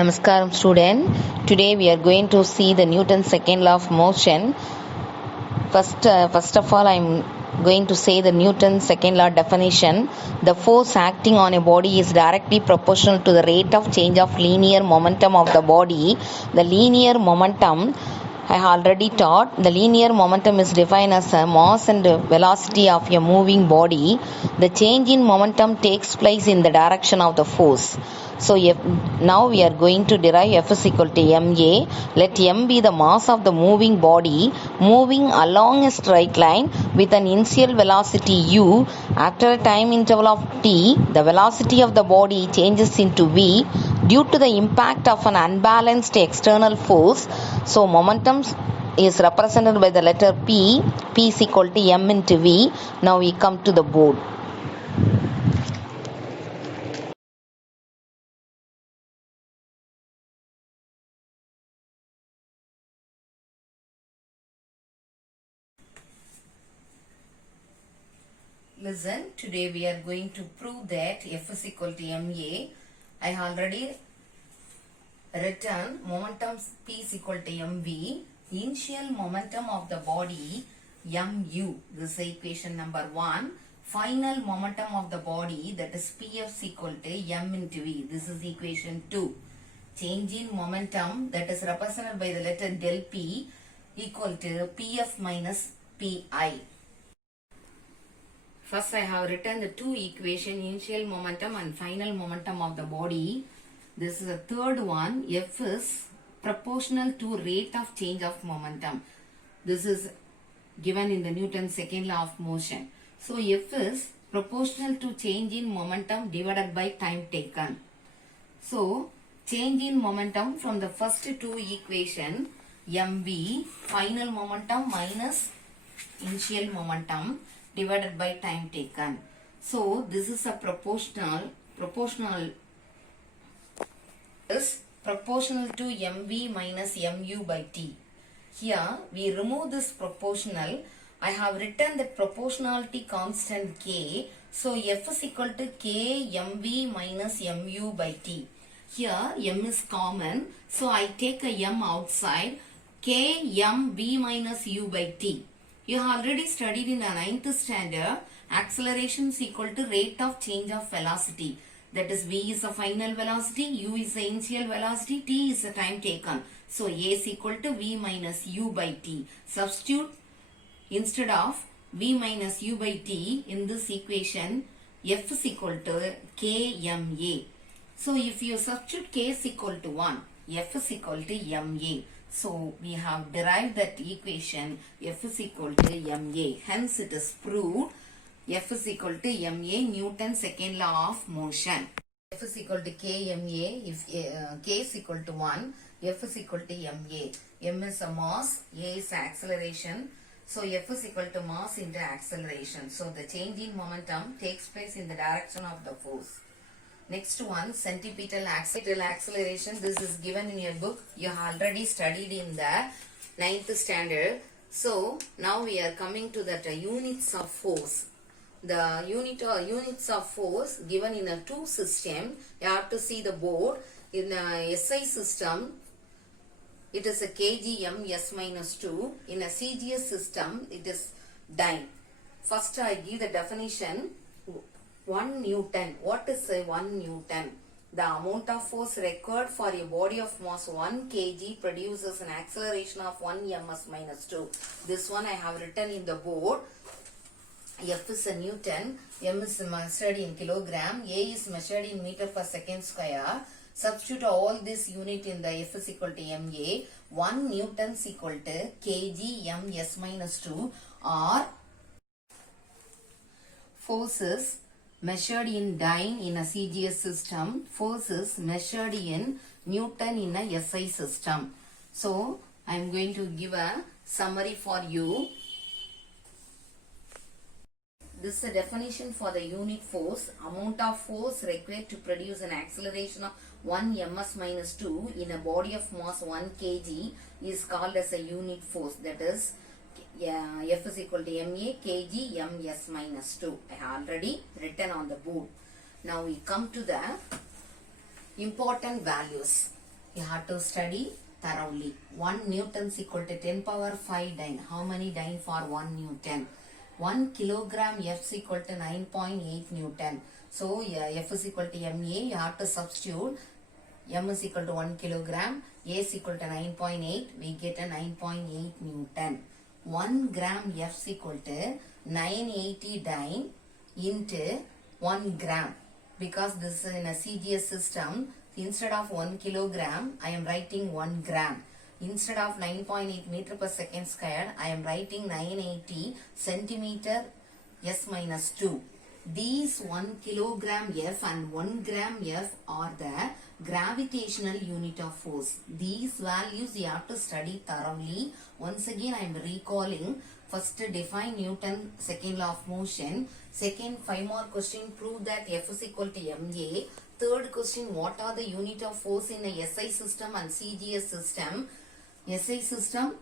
Namaskaram student. Today we are going to see the Newton's second law of motion. First of all, I am going to say the Newton's second law definition. The force acting on a body is directly proportional to the rate of change of linear momentum of the body. The linear momentum I already taught. The linear momentum is defined as a mass and velocity of a moving body. The change in momentum takes place in the direction of the force. So now we are going to derive F is equal to ma. Let m be the mass of the moving body moving along a straight line with an initial velocity u. After a time interval of t, the velocity of the body changes into v due to the impact of an unbalanced external force. So momentum is represented by the letter P. P is equal to m into v. Now we come to the board. Listen, today we are going to prove that F is equal to ma. I already written momentum P is equal to mv. Initial momentum of the body mu. This is equation number 1. Final momentum of the body, that is Pf is equal to m into v. This is equation 2. Change in momentum, that is represented by the letter del P, equal to Pf minus Pi. First I have written the two equations, initial momentum and final momentum of the body. This is the third one. F is proportional to rate of change of momentum. This is given in the Newton's second law of motion. So F is proportional to change in momentum divided by time taken. So change in momentum from the first two equation, mv, final momentum minus initial momentum divided by time taken. So this is a proportional is proportional to mv minus mu by t. Here we remove this proportional. I have written the proportionality constant k. So F is equal to k mv minus mu by t. Here m is common. So I take a m outside. K mv minus u by t. You have already studied in the 9th standard. Acceleration is equal to rate of change of velocity. That is, v is the final velocity, u is the initial velocity, t is the time taken. So a is equal to v minus u by t. Substitute instead of v minus u by t in this equation, f is equal to k ma. So if you substitute k is equal to 1, f is equal to ma. So we have derived that equation F is equal to ma. Hence it is proved F is equal to ma, Newton's second law of motion. F is equal to kma. If k is equal to 1, F is equal to ma. M is a mass, a is acceleration. So F is equal to mass into acceleration. So the change in momentum takes place in the direction of the force. Next one, centripetal acceleration. This is given in your book. You have already studied in the 9th standard. So now we are coming to that units of force. The units of force given in a 2 system. You have to see the board. In a SI system, it is a kgm s minus 2. In a CGS system, it is dyne. First I give the definition. 1 Newton. What is a 1 Newton? The amount of force required for a body of mass 1 kg produces an acceleration of 1 ms minus 2. This one I have written in the board. F is a Newton, m is measured in kilogram, a is measured in meter per second square. Substitute all this unit in the F is equal to ma. 1 Newton is equal to kg m s minus 2, or forces measured in dyne in a CGS system, forces measured in Newton in a SI system. So I am going to give a summary for you. This is a definition for the unit force. Amount of force required to produce an acceleration of 1 ms minus 2 in a body of mass 1 kg is called as a unit force. That is, F is equal to ma kg ms minus 2. I have already written on the board. Now we come to the important values. you have to study thoroughly. 1 Newton is equal to 10 power 5 dyne. How many dyne for 1 Newton? 1 kilogram F is equal to 9.8 Newton. So F is equal to MA. You have to substitute. M is equal to 1 kilogram. A is equal to 9.8. We get a 9.8 Newton. 1 gram F is equal to 980 dyne into 1 gram. Because this is in a CGS system, instead of 1 kilogram, I am writing 1 gram. Instead of 9.8 meter per second square, I am writing 980 centimeter S minus 2. These 1 kilogram F and 1 gram F are the gravitational unit of force. These values you have to study thoroughly. Once again, I am recalling. First, define Newton second law of motion. Second, 5 more question, prove that F is equal to MA. Third question, what are the unit of force in a SI system and CGS system? SI system,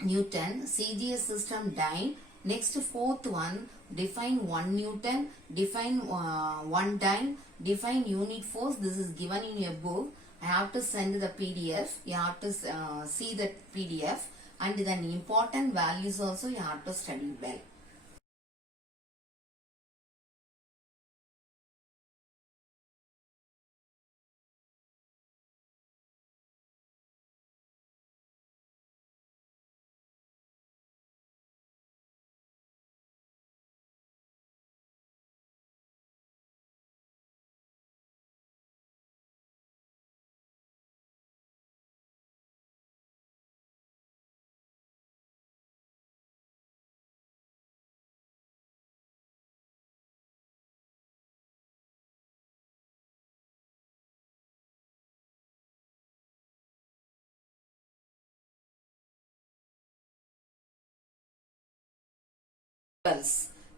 Newton. CGS system, dyne. Next, fourth one, define 1 Newton, define 1 dyne, define unit force. This is given in your book. I have to send the PDF. You have to see the PDF. And then important values also you have to study well.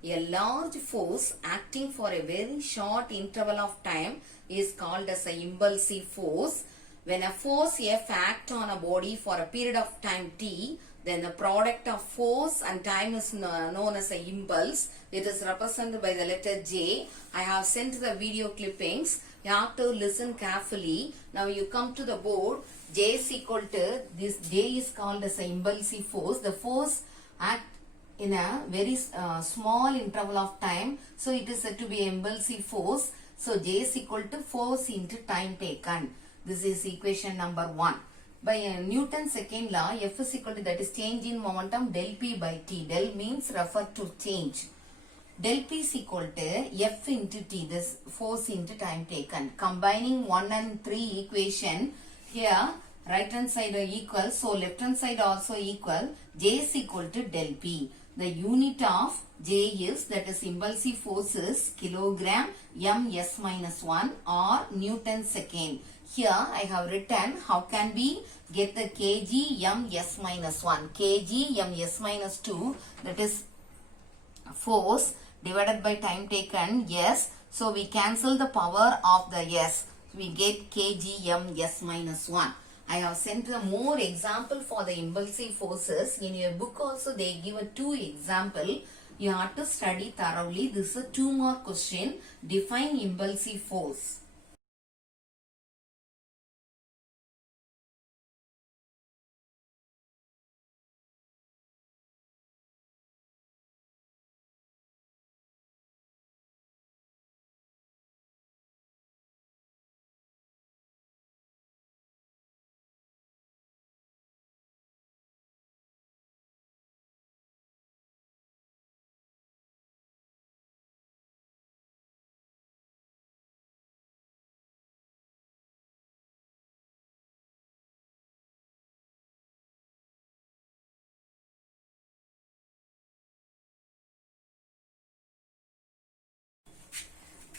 A large force acting for a very short interval of time is called as a impulsive force. When a force F acts on a body for a period of time t, then the product of force and time is known as a impulse. It is represented by the letter J. I have sent the video clippings. You have to listen carefully. Now you come to the board. J is equal to, this J is called as an impulsive force. The force acts in a very small interval of time. So it is said to be impulsive force. So J is equal to force into time taken. This is equation number 1. By Newton's second law, F is equal to, that is change in momentum, del P by T. Del means refer to change. Del P is equal to F into T, this force into time taken. Combining 1 and 3 equation, here right hand side are equal, so left hand side also equal. J is equal to del P. The unit of J is, that is impulsive force, is kilogram ms minus 1 or Newton second. Here I have written, how can we get the kg ms minus 1? Kg ms minus 2, that is force divided by time taken, yes. So we cancel the power of the s. We get kg ms minus 1. I have sent a more example for the impulsive forces. In your book also they give a 2 example. You have to study thoroughly. This is a 2 more question. Define impulsive force.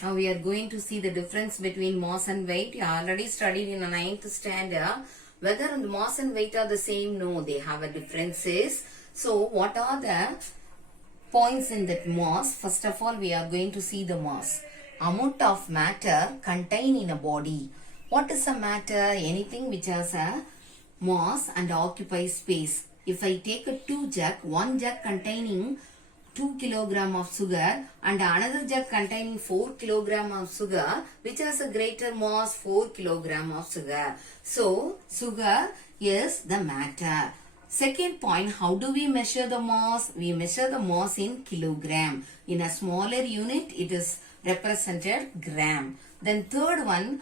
Now we are going to see the difference between mass and weight. You already studied in the 9th standard. Whether mass and weight are the same? No, they have a differences. So what are the points in that mass? First of all, we are going to see the mass. Amount of matter contained in a body. What is a matter? Anything which has a mass and occupies space. If I take a 2 jug, 1 jug containing 2 kilogram of sugar and another jug containing 4 kilogram of sugar which has a greater mass 4 kilogram of sugar. So sugar is the matter. Second point, how do we measure the mass? We measure the mass in kilogram. In a smaller unit it is represented gram. Then third one,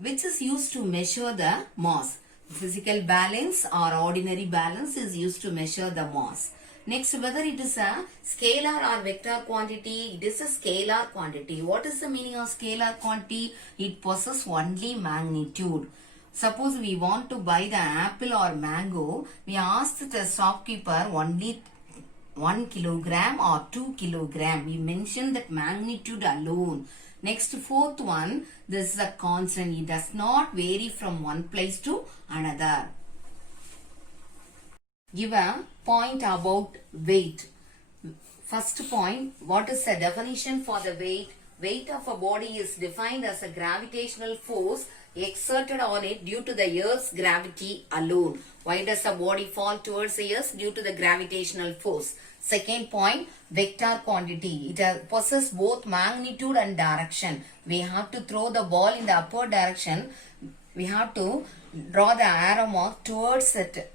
which is used to measure the mass. Physical balance or ordinary balance is used to measure the mass. Next, whether it is a scalar or vector quantity, it is a scalar quantity. What is the meaning of scalar quantity? It possesses only magnitude. Suppose we want to buy the apple or mango, we ask the shopkeeper only 1 kilogram or 2 kilogram. We mention that magnitude alone. Next, fourth one, this is a constant. It does not vary from one place to another. Give a point about weight. First point, what is the definition for the weight? Weight of a body is defined as a gravitational force exerted on it due to the Earth's gravity alone. Why does a body fall towards the Earth? Due to the gravitational force. Second point, vector quantity. It possesses both magnitude and direction. We have to throw the ball in the upward direction. We have to draw the arrow mark towards it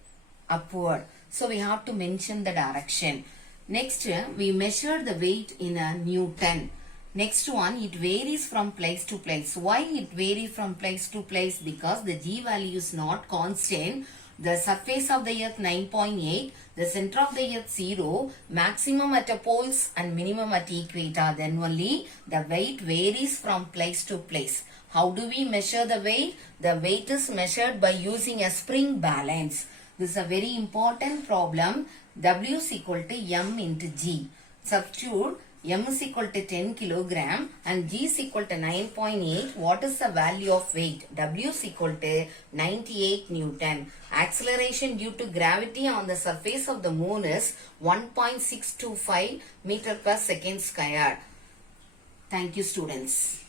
upward. So we have to mention the direction. Next, we measure the weight in a Newton. Next one, it varies from place to place. Why it varies from place to place? Because the G value is not constant. The surface of the earth 9.8, the center of the earth 0, maximum at the poles and minimum at equator. Then only the weight varies from place to place. How do we measure the weight? The weight is measured by using a spring balance. This is a very important problem. W is equal to M into G. Substitute M is equal to 10 kilogram and G is equal to 9.8. What is the value of weight? W is equal to 98 Newton. Acceleration due to gravity on the surface of the moon is 1.625 meter per second square. Thank you, students.